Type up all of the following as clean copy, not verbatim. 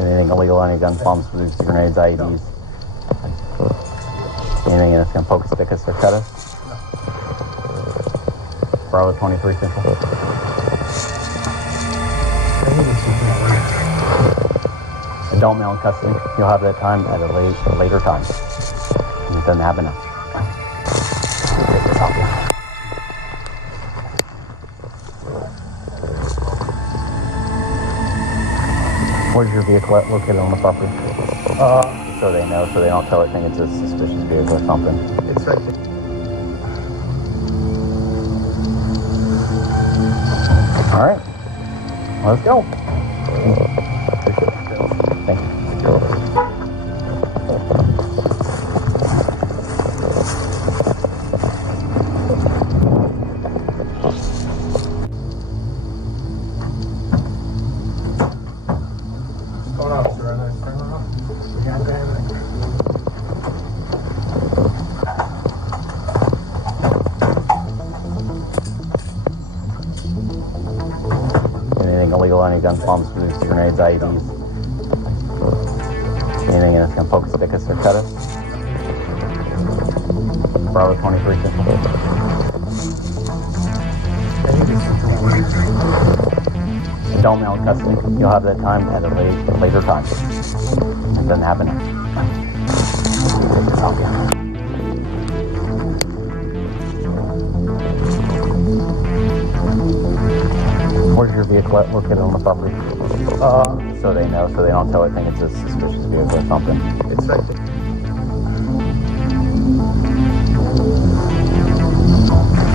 Anything illegal, any gun, bombs, blues, grenades, IEDs. Anything that's going to poke, stick us, or cut us. Bravo 23 Central. Adult male in custody. You'll have that time at a later time. It doesn't happen now. Where's your vehicle located on the property? So they know, so they don't tell it, think it's a suspicious vehicle or something. It's right there. All right, let's go. Thank you. Anything illegal, any guns, bombs, blues, grenades, IEDs. Anything that's going to poke, stick us, or cut us. Bravo 23 Central. Adult male in custody. You'll have that time at a later time. It doesn't happen now. Where's your vehicle located on the property? So they know, so they don't tell it, think it's a suspicious vehicle or something. It's right there.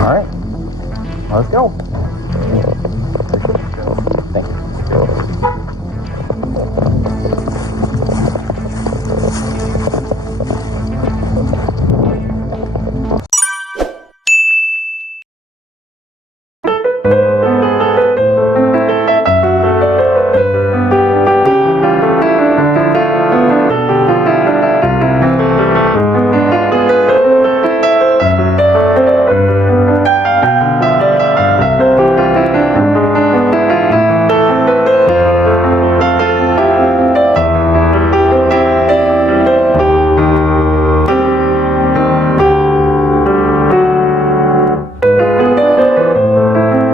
All right, let's go.